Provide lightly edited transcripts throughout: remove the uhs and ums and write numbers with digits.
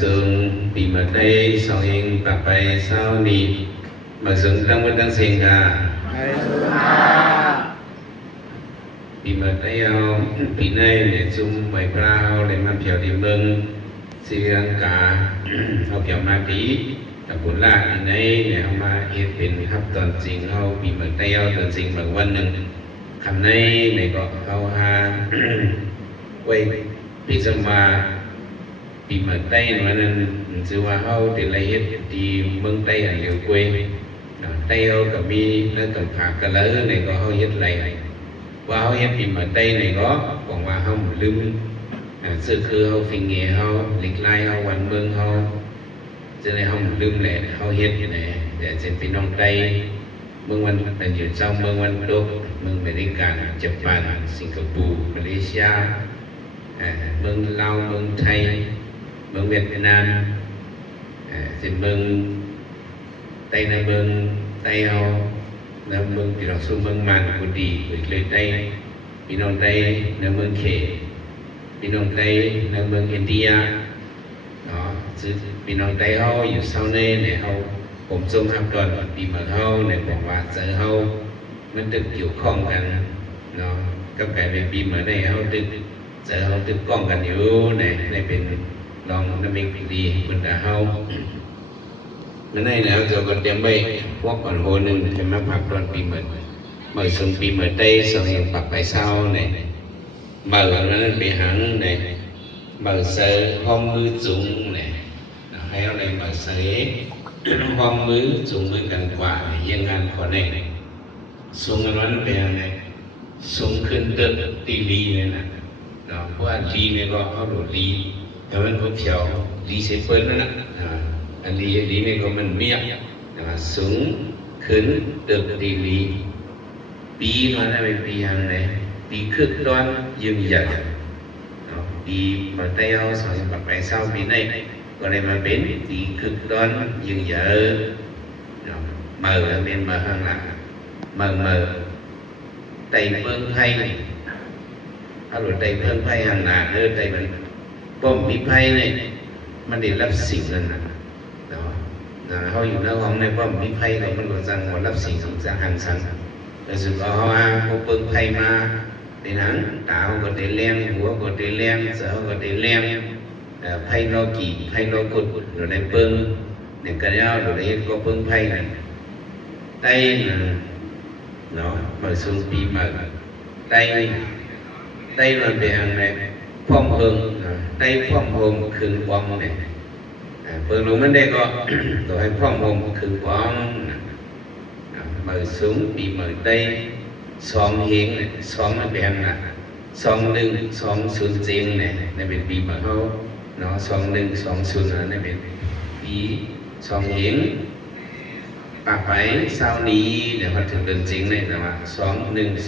sung bị mà đây sau hình bạc bay sau đi mà sung tăng vẫn đang sinh à bị mà đây bị này để chung bài bao để mà phiếu đi mừng Sri Lanka họ phiếu ma tí tập cuốn lại thì này để họ mà hiệnเป็นhấp toàn trình họ bị mà đây toàn trình bằngวันหนึ่งคำnày này có họ ha quay bị xong mà bị mà Tây mà nên sựว่าเขาเดี๋ยวไรเฮ็ดที่เมืองไต้อันเดียวกวยไต้เขาก็มีแล้วกับผักกะเลอnàyก็เขาเฮ็ดไรว่าเขาเฮ็ดปีมาไต้nàyก็บอกว่าเขาลืมสื่อคือเขาฟิงเงเขาหลีกไล่เขาวันเมืองเขาจะในเขาลืมแหละเขาเฮ็ดเนี่ยเดี๋ยวจะเป็นน้องไต้เมืองวันเป็นอยู่เจ้าเมืองวันโลกเมืองอเมริกาญี่ปุ่นสิงคโปร์มาเลเซียเมืองลาวเมืองไทยเมืองเวียดนามสิเมืองไต้ในเมืองไต้เอาในเมืองที่เราสู้เมืองมันกุดีเลยไต้พี่น้องไต้ในเมืองเขพี่น้องไต้ในเมืองอินเดียเนาะพี่น้องไต้เขาอยู่เซาเน่เนี่ยเขาผมทรงทำก่อนปีเมื่อเขาเนี่ยบอกว่าเจอเขามันตึกเกี่ยวข้องกันเนาะกับการเป็นปีเมื่อได้เขาตึกเจอเขาตึกกล้องกันอยู่ในเป็นลองน้ำมิกดีคนด่าเขาเมื่อไหร่แล้วจะก็เตรียมไว้พวกก่อนโหนึงจะมาพักตอนปีเมื่อส่งปีเมื่อได้ส่งเองปักไปเศร้าเนี่ยเมื่อนั้นไปหังเนี่ยเมื่อเสือห้องมือจุงเนี่ยให้เอาอะไรเมื่อเสือห้องมือจุงมือกันกว่ายังงานขอเนี่ยส่งนั้นไปอะไรส่งขึ้นเติมตีลีเนี่ยนะเพราะว่าลีเนี่ยก็เขาดูลีแต่มันก็เขียวลีเซเปิลนั่นนะอันลีเนี่ยก็มันเมียสูงขึ้นเติมตีลีปีมันอะไรปีอะไรปีขึ้นตอนยืนหยัดปีมาเที่ยวสองปัจจัยsauปีนี้ก็เลยมาเป็นปีขึ้นตอนยืนหยัดเมื่อเป็นเมื่อข้างหลังเมื่อไต่เมืองไทยเอาหลุดไต่เมืองไทยห่างหน้าไต่มันป้อมมีไพ่เนี่ยมันได้รับสิ่งนั้นนะเขาอยู่ในห้องในป้อมมีไพ่เขามันก็สั่งว่ารับสิ่งจากห่างสั่งแต่สุดก็เขาเอาเปิงไพ่มาในหนังตาเขาก็ได้เลี้ยงหัวก็ได้เลี้ยงเสือเขาก็ได้เลี้ยงไพ่โลกีไพ่โลกุดหรือในเปิงในกระยาหรือในก็เปิงไพ่นั่นไต้เนาะมาสู่ปีใหม่ไต้มันเป็นอะไรพร้อมเพิงไต้พร้อมโฮมคืนปองเนี่ยเปิงรู้มันได้ก็ตัวให้พร้อมโฮมคืนปองมาสู่ปีใหม่ไต้สองเฮงเนี่ยสองมันเป็นอะไร21 20เนี่ยในเป็นปีใหม่เขาเนาะ21 20ในเป็นปีสองเฮงปากไปเศร้านี้เดี๋ยวเขาถึงเดินจริงเลยนะว่า21 20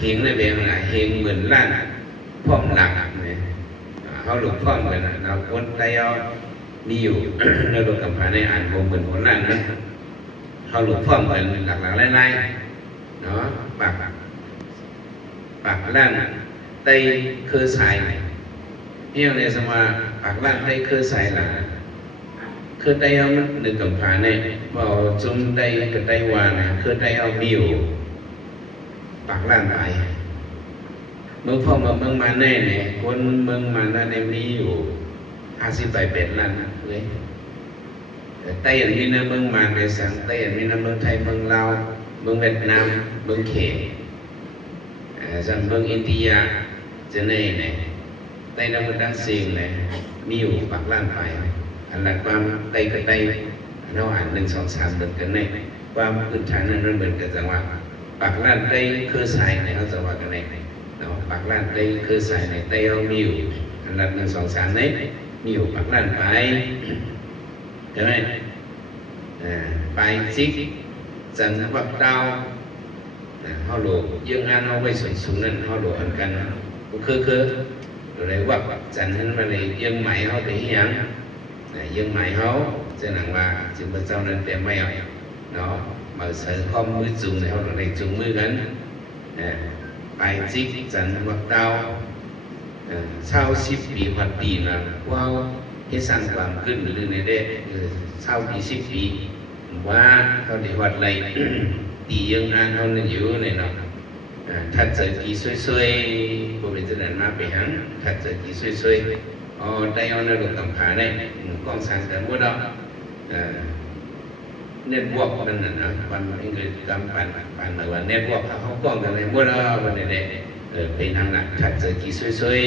เฮงเลยเป็นอะไรเฮงเหมือนล้านพร้อมหลักเนี่ยเขาหลุดพร้อมกันนะเราคนไต้เอามีอยู่ในโลกกัมพูชาในอ่านโฮมเหมือนคนล้านนะเขาหลุดพร้อมกันหลักๆไล่ๆเนาะปากล้านไต้คือสายเนี่ยในสมัยปากล้านไต้คือสายหลักคือไต้เอามันหนึ่งกัมพูชาเนี่ยพอจุ่มไต้กับไต้หวันนะคือไต้เอามีอยู่ปากล้านไปเมื่อพอมาเมืองมาแน่เนี่ยคนเมืองมาแน่เนี่ยมีอยู่58 ล้านเลยไต้อันนี้นะเมืองมาในสังไต้อันนี้นะเมืองไทยเมืองลาวเมืองเวียดนามเมืองเขตสันเมืองอินเดียจะแน่เนี่ยไต้เราเมืองดังเสียงเนี่ยมีอยู่ปากล้านไปอันหลักความไต้กับไต้เราอ่าน1 2 3เหมือนกันเนี่ยความพื้นฐานนั้นเหมือนกันจังหวะปากล้านไต้คือสายในเขาจะว่ากันในเนาะปากล้านไต้คือสายในไต้เอามีอยู่อันหลัก1 2 3เนี่ยมีอยู่ปากล้านไปใช่ไหมไปจิกจันทร์วัดดาวเขาโหลยังอ่านเอาไว้สูงนั่นเขาโหลอันกันก็คือเลยวัดจันทร์นั้นมาเลยยังใหม่เขาไปยังยังใหม่เขาจะหนังว่าจึงพระเจ้านั้นเปลี่ยนไม่เอาเนาะมาใส่ข้อมือจุงในเขาเลยจุงมือกันไปจิกจันทร์วัดดาว เช่า10 ปีวัดปีนะว่าให้สร้างความขึ้นหรือในเด็กเช่าปี10 ปีว่าเขาได้วัดอะไรตียังอ่านเขาเนี่ยอยู่ในเนาะถ้าเจอกี่สวยๆผมเป็นเจ้าหน้ามาไปหังถ้าเจอกี่สวยๆอ๋อได้เอาในรถกำพาได้กล้องสั่งแต่หมดแล้วเน็ตวอร์กนั่นนะวันอังกฤษกำปั่นหมายว่าเน็ตวอร์กเขากล้องกันเลยหมดแล้ววันนี้เป็นทางหลักถ้าเจอกี่สวย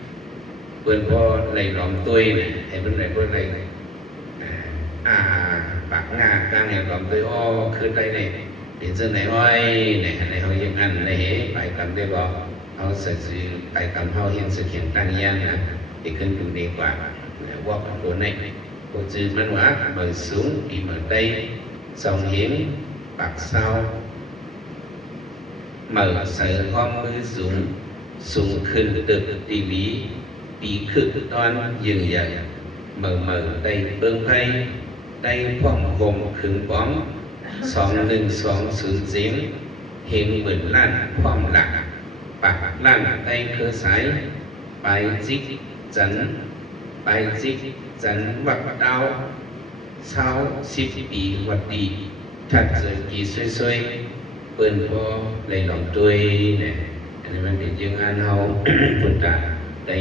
ๆเพื่อนก็เลยล้อมตัวเนี่ยให้เพื่อนเลยก็เลยปากงากลางเนี่ยล้อมตัวอ้อคือได้เนี่ยเป็นเจ้าไหนอ้อยเนี่ยในเขายังอันในเหตุไปกรรมได้บอกเขาสื่อไปกรรมเขาเห็นสึกเห็นตั้งยันนะที่ขึ้นอยู่ดีกว่าว่าตัวในตัวจืดมันว่าmở xuống bị mở đây dòng hiến bạc sao mở sở con mưa dùng khinh được tỷ lý bị khử toan dừng dậy mở đây bưng thay đây phong hồn khứng bóng sóng lưng sóng xuống giếng hiện bẩn lan phong lạc bạc lan tay cơ sái bài dích dẫn vật đau sao 10 ปีวัดดีถัดเจอกี่สวยๆเปิ้นพอเลยหลงตัวเนี่ยอันนี้มันเป็นยังงานเฮา พุทธะได้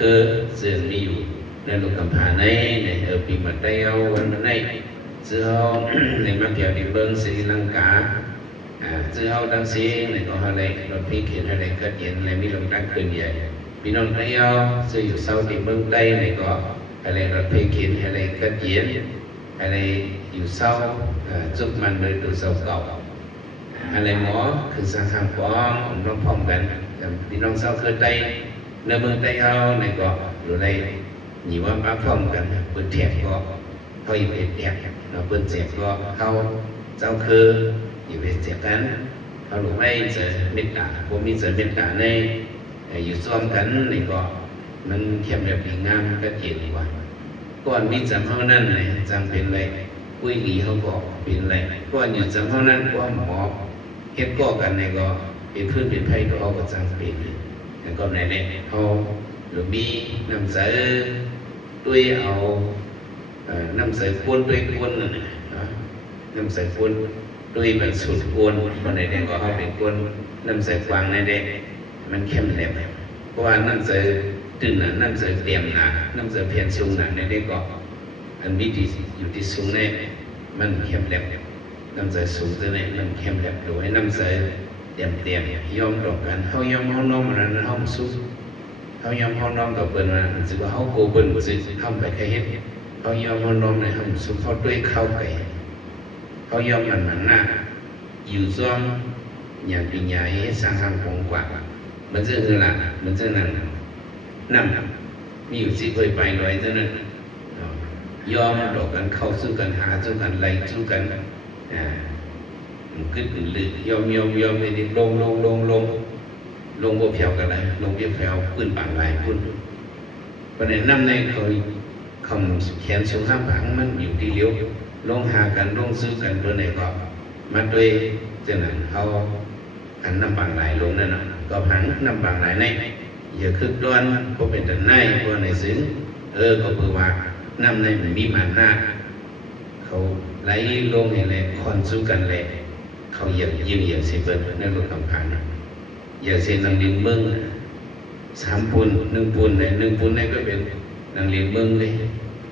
คือเสื่อมมีอยู่ในโลกกำพาในปีมาได้เอาวันมาในเสื้อเฮา ในมาเกี่ยวดิเบิ้งศรีลังกาเสื้อเฮาดังซีในก็เฮาเลยรถพี่เขียนอะไรก็เย็นในมีลมตั้งคืนใหญ่พี่น้องไทยเอาซื้ออยู่เซาดิเบิ้งใต้ในก็อะไรรถพี่เขียนอะไรก็เย็นอะไรอยู่เศร้าจุดมันโดยตัวเศร้าเก่าอะไรหมอคือสังหารป้องน้องพร้อมกันพี่น้องเศร้าเคยได้ในเมืองไต้เฮาในเกาะหรือในหนีว่ามาพร้อมกันเปิดแถบก็เขาอยู่เป็นแถบเราเปิดแถบก็เขาเจ้าคืออยู่เป็นแถบกันเขาหรือไม่เจอเมตตาผมมีเจอเมตตาในอยู่ซ้อมกันในเกาะมันเข้มแบบดีงามก็เย็นกว่าก่อนมีจำเท่านั้นเลยจำเป็นไรคุยหลีเขาก็เป็นไรก่อนอยู่จำเท่านั้นว่าหมอเฮ็ดก่อกันในก็เป็นพื้นเป็นไผ่ก็เอาก็จำเป็นแล้วก็ในเนี่ยเขาหรือมีน้ำใสด้วยเอาน้ำใสกวนด้วยกวนน้ำใสกวนด้วยแบบสูตรกวนคนในเนี่ยก็เขาเป็นกวนน้ำใสกวางในเนี่ยมันเข้มแหลมเพราะว่าน้ำใสตื่นน้ำใสเตรียมหนาน้ำใสเพียนสูงหนาในเนี่ยก็อันวิธีอยู่ที่สูงเนี่ยมันเข้มแหลมน้ำใสสูงตัวเนี่ยมันเข้มแหลมโดยน้ำใสเตรียมยอมต่อกันเขายอมเขาน้อมมันนั้นเขาสุดเขายอมเขาน้อมต่อเปิ้ลว่าสิว่าเขาโกเปิ้ลสิทำไปแค่เฮ็ดเขายอมเขาน้อมในเขาสุดเขาด้วยเข้าไปเขายอมมันหน้าอยู่ซ้อมอย่างปีใหญ่สร้างทางคงกว่ามันจะคือละมันจะนั่นนั่นมีอยู่สิเคยไปลอยเท่านั้นยอมต่อกันเข้าสู้กันหาสู้กันไล่สู้กันขึ้นหรือยอมไปดิลงบ่เพียวกันเลยลงเพียวขึ้นบางหลายพุ่นประเด็นน้ำในเคยคำแขนสูงห้ามผังมันอยู่ที่เลี้ยวลงหากันลงซื้อกันตัวไหนก็มาด้วยเจ้าหน้าเขาหันน้ำบางหลายลงนั่นนะก็หันน้ำบางหลายในอย่าคึกด้วนก็เป็นแต่ในตัวไหนซึ้งก็คือว่าน้ำในมันมีมันหน้าเขาไหลลงอย่างไรคอนสู้กันเลยเขาเหยียบสิเบิร์ในรถกำพันอย่าเส้นนางเรียนเมือง3 ปูน1 ปูนเลย1 ปูนนี่ก็เป็นนางเรียนเมืองเลย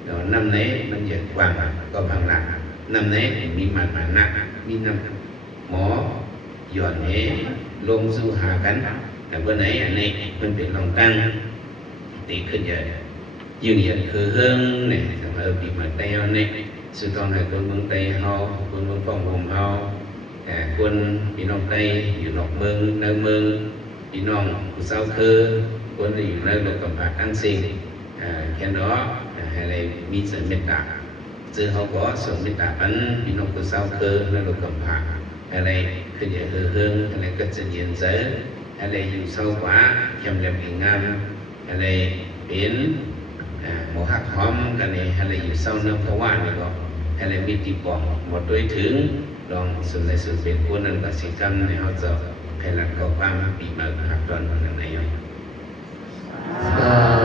แล้วน้ำไหนมันใหญ่กว่าก็บางหลักน้ำไหนมีมันหนักมีน้ำหมอหย่อนนี้ลงสู้หากันแต่เมื่อไหนอันนี้มันเป็นลองตั้งตีขึ้นใหญ่ยืนยันคือเฮิงเนี่ยสมัยปีมาเตยเนี่ยสุดท้ายคนเมืองไทยเฮาคนเมืองฟ้องผมเฮาแต่คนพี่น้องไทยอยู่นอกเมืองในเมืองพี่น้องผู้สาวคือคนอยู่ในโลกกำบัดทั้งสิ้นแค่đóอะไรมีเสเมตตาซึ่งเขาก็ส่งเมตตาปันพี่น้องผู้สาวคือในโลกกำบัดอะไรคืออย่าเฮิงอะไรก็จะเย็นเสอะไรอยู่เศร้ากว่าเข้มแหลมงามอะไรเป็นหมอหักหอมกันนี่อะไรอยู่เศร้าเนื้อเพราะว่านี่ก็อะไรมีตีปองหมดด้วยถึงลองส่วนในส่วนเป็นคนนั้นก็สิกรรมในเขาจะให้หลักก็ความปีมาหักตอนนั้นไหน สา